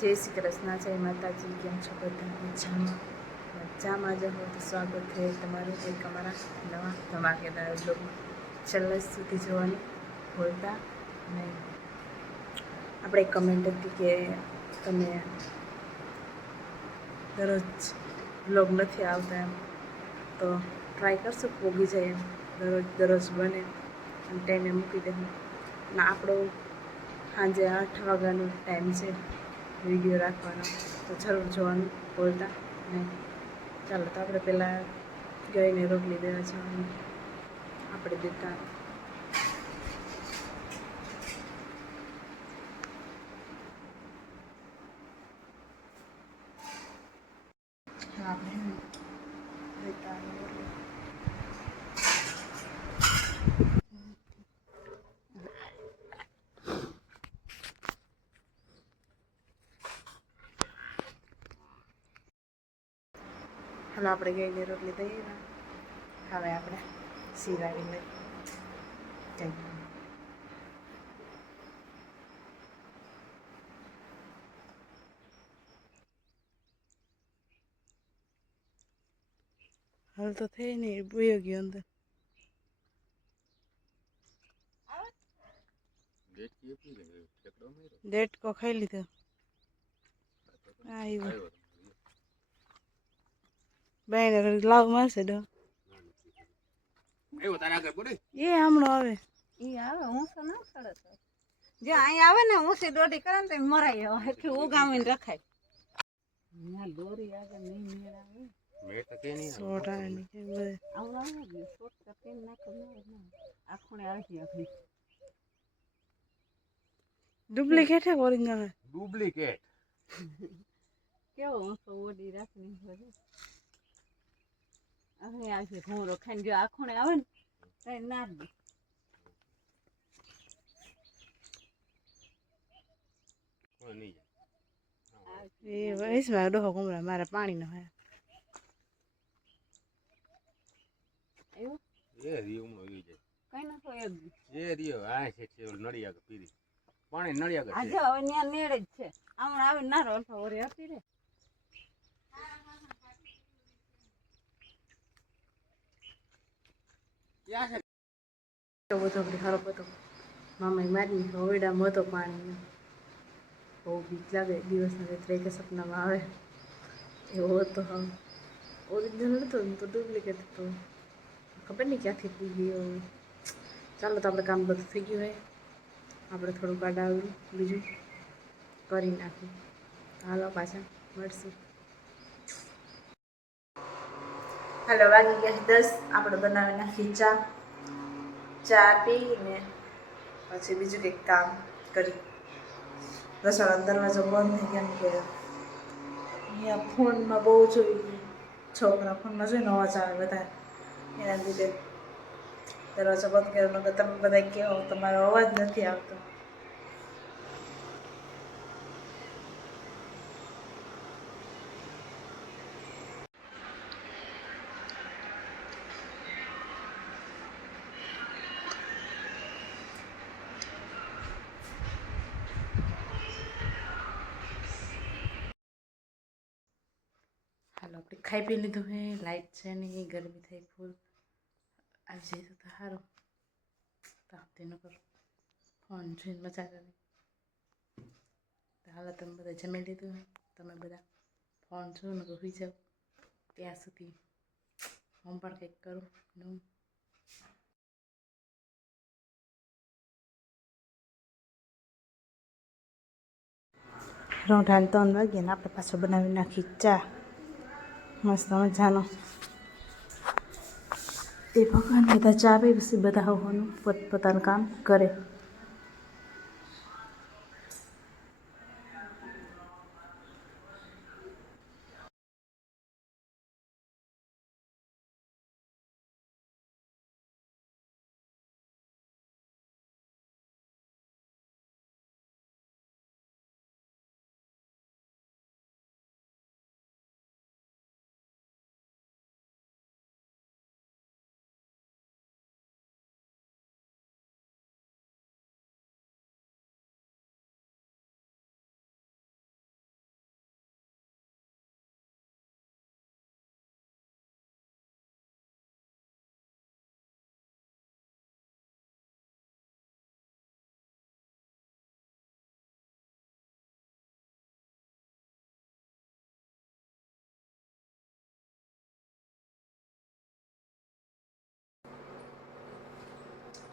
જય શ્રી કૃષ્ણ, જય માતાજી. કેમ છો બધા? મજામાં જ હો તો સ્વાગત છે તમારું એક અમારા નવા ધમાકેદાર બ્લોગમાં. છેલ્લે સુધી જોવાની ભૂલતા નહીં. આપણે કમેન્ટ હતી કે તમે દરરોજ બ્લોગ નથી આવતા એમ, તો ટ્રાય કરશું પોગી જાય એમ, દરરોજ બને અને ટાઈમે મૂકી દેવું. અને આપણો સાંજે 8 વાગ્યાનો ટાઈમ છે વિડીયો રાખવાનો, તો જરૂર જોવાનું ભૂલતા નહીં. ચાલો તો આપણે પહેલાં ગાયને રોટલી દેવા જવાનું આપણે દેતા. આપણે દેતા હાલો આપણે ગાયને રોટલી દઈએ ને. હવે આપણે સિરાવી લઈ જઈએ. હાલ તો થઈ નહીં, બોયો ગયો અંદર. ડેટકો ખાઈ લીધો. આવ્યો બાઈને લાવ મારશે ડો. એ હમણાં આવે. ઈ આવે હું તો ના સડત જે અહીં આવે ને ઊંસી દોડી કરે ને તો મરાઈ આવે એટલે ઉગામીને રખાય. અહીંયા દોરી આગળ નહીં મેળ આવે. મેં તો કે નહીં સોટા ને કે બધે આવરાવે ને સોટ તો કેમ નાખો ના આખુણે આવી આપણી ડુપ્લિકેટ હે ઓરિજિનલ હે? ડુપ્લિકેટ કેવો ઊંસો ઓડી રાખની હોય. અહીં આવી ઘોરો ખાઈને જો આખુણે આવે ને તો ના દે. એ વૈસમાં ડોહો કુમરા મારે પાણી નો હે. આવ્યો એ રીયો માં આવી જાય કઈ ના તો એક એ રીયો આ છે નડિયા પીરી પાણી નડિયા આજે છે. હવે ત્યાં નેડે જ છે. આમ આવે ના રોલ ઓરે હતી રે ક્યાં છે તો બધો આપણે ખરાબ હતો. મામાએ મારી નાખ્યો ઓરડામાં હતો પાણી. બહુ બીક લાગે દિવસના રાત્રે કે સપનામાં આવે એવો હતો. હા ઓરિજિનલ હતો ને તો ડુપ્લિકેટ હતો, ખબર નહીં ક્યાંથી થઈ ગયો. ચાલો તો આપણે કામ બધું થઈ ગયું હોય, આપણે થોડુંક આડાવડું બીજું કરી નાખીએ. હાલો પાછા મળશું. હાલો વાગી ગયા 10. આપણે બનાવી નાખી ચા પીને પછી બીજું કંઈક કામ કરી. રસોડા દરવાજો બંધ થઈ કેમ કે અહીંયા ફોનમાં બહુ જોઈ છોકરા ફોનમાં જોઈને અવાજ આવે બધા, એના લીધે દરવાજો બંધ કર્યો. નકર તમે બધા કહો તમારો અવાજ નથી આવતો. હાલો આપણે ખાઈ પી લીધું હે. લાઇટ છે નહીં, ગરમી થઈ ફૂલ. આવી જાય તો સારું. તાપતી ન કર ફોન જોઈને મજા કરે. તો હાલો તમે બધા જમી લીધું હે. તમે બધા ફોન જો ને હોઈ જાઓ ત્યાં સુધી હું પણ કંઈક કરું નવું. રોંઢાને 3 વાગ્યા ને આપણે પાછો બનાવી નાખી ચા મસ્ત મજાનો. એ ભગવાન બધા ચા પી પછી બધા હોવાનું પોતપોતાનું કામ કરે.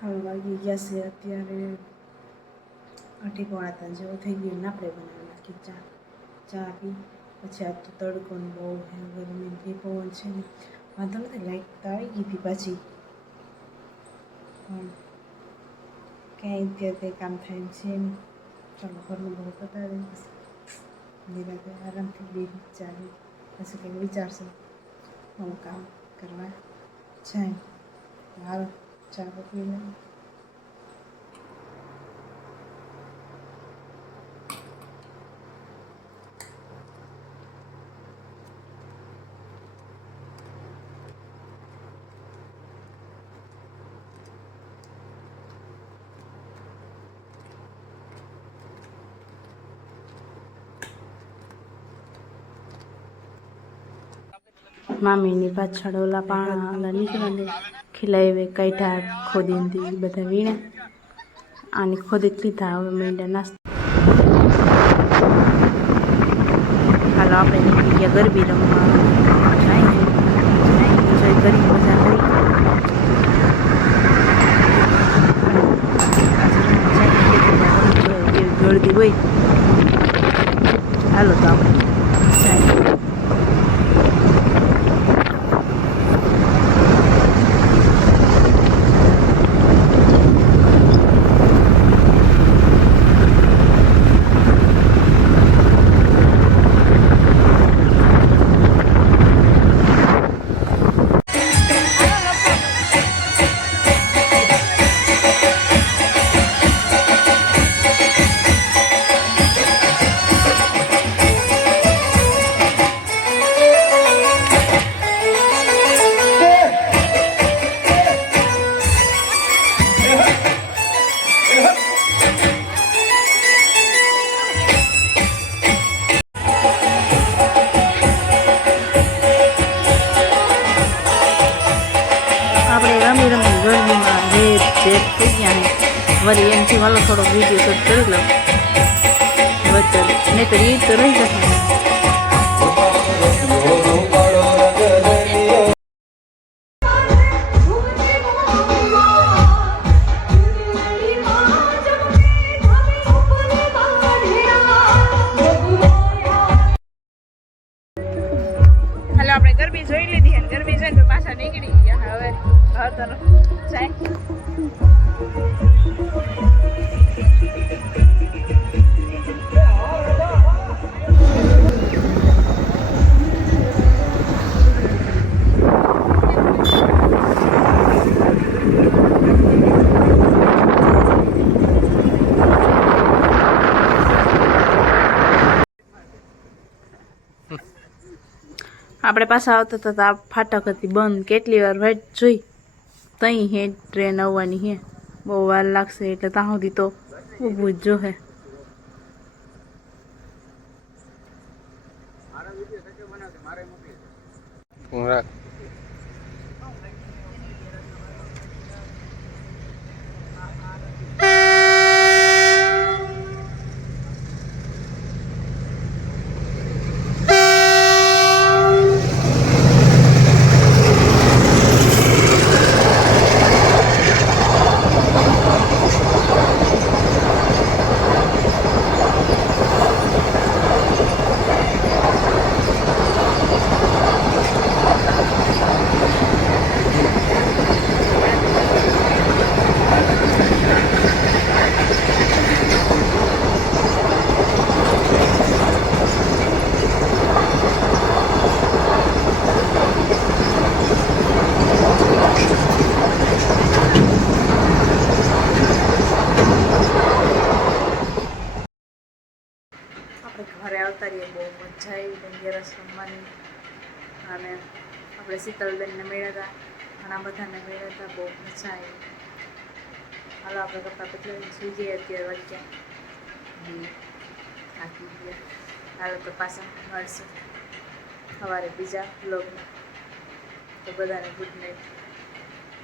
હવે વાગી ગયા છે અત્યારે 8:15 જેવું થઈ ગયું ને આપણે બનાવી નાખી ચા પી. પછી આજ તો તડકો ને બહુ ગરમી ને પવન છે ને વાંધો નથી, લાઈટ તો આવી ગઈ હતી પાછી, પણ ક્યાંય અત્યારે કંઈ કામ થાય એમ છે નહીં. ચાલો ઘરનું બધું પતાવી પછી નિરાતે આરામથી બે ચાલી પછી કંઈક વિચારશું હું કામ કરવા જાય. હાલો ચા પી લઉં. મામીની પાછળ ઓલા પાણા ઓલા નીકળે ખીલાવે કાઢા ખોદીને બધા વીણે આની ખોદી જ લીધા. હવે મીંડા નાસ્તા હાલો આપણે નીકળી ગયા ગરબી રમવા. એન્જોય કરી, મજા કરી. ગળદી હોય હાલો તો આપણે જાય. ગરમીમાં રેપ ચેપ થઈ ગયા ને વળી એમથી વાલો થોડો વિડીયો શૂટ કરી લઉં વચ્ચે, નહીં તો એ તો રહી જશે. હાલો આપણે ગરબી જોઈ લીધી અને ગરબી જોઈને પાછા નીકળી ગયા હવે ઘર તરફ જાય. આપણે પાછા આવતા હતા આ ફાટક હતી બંધ, કેટલી વાર વાટ જોઈ. તઈ હે ટ્રેન આવવાની હે, બહુ વાર લાગશે એટલે ત્યાં સુધી તો ઊભું જ જોહે. ઘરે આવતા રહીએ, બહુ મજા આવી ડંગેરસ રમવાની. અને આપણે શીતલબેનને મળ્યા હતા, ઘણા બધાને મળ્યા હતા, બહુ મજા આવી. હાલો આપણે કપડાં બદલાવીને સુઈ જઈએ, અત્યારે વાગ્યા થાકી ગયા. હાલો તો પાછા મળશું સવારે બીજા બ્લોગમાં. તો બધાને ગુડ નાઇટ.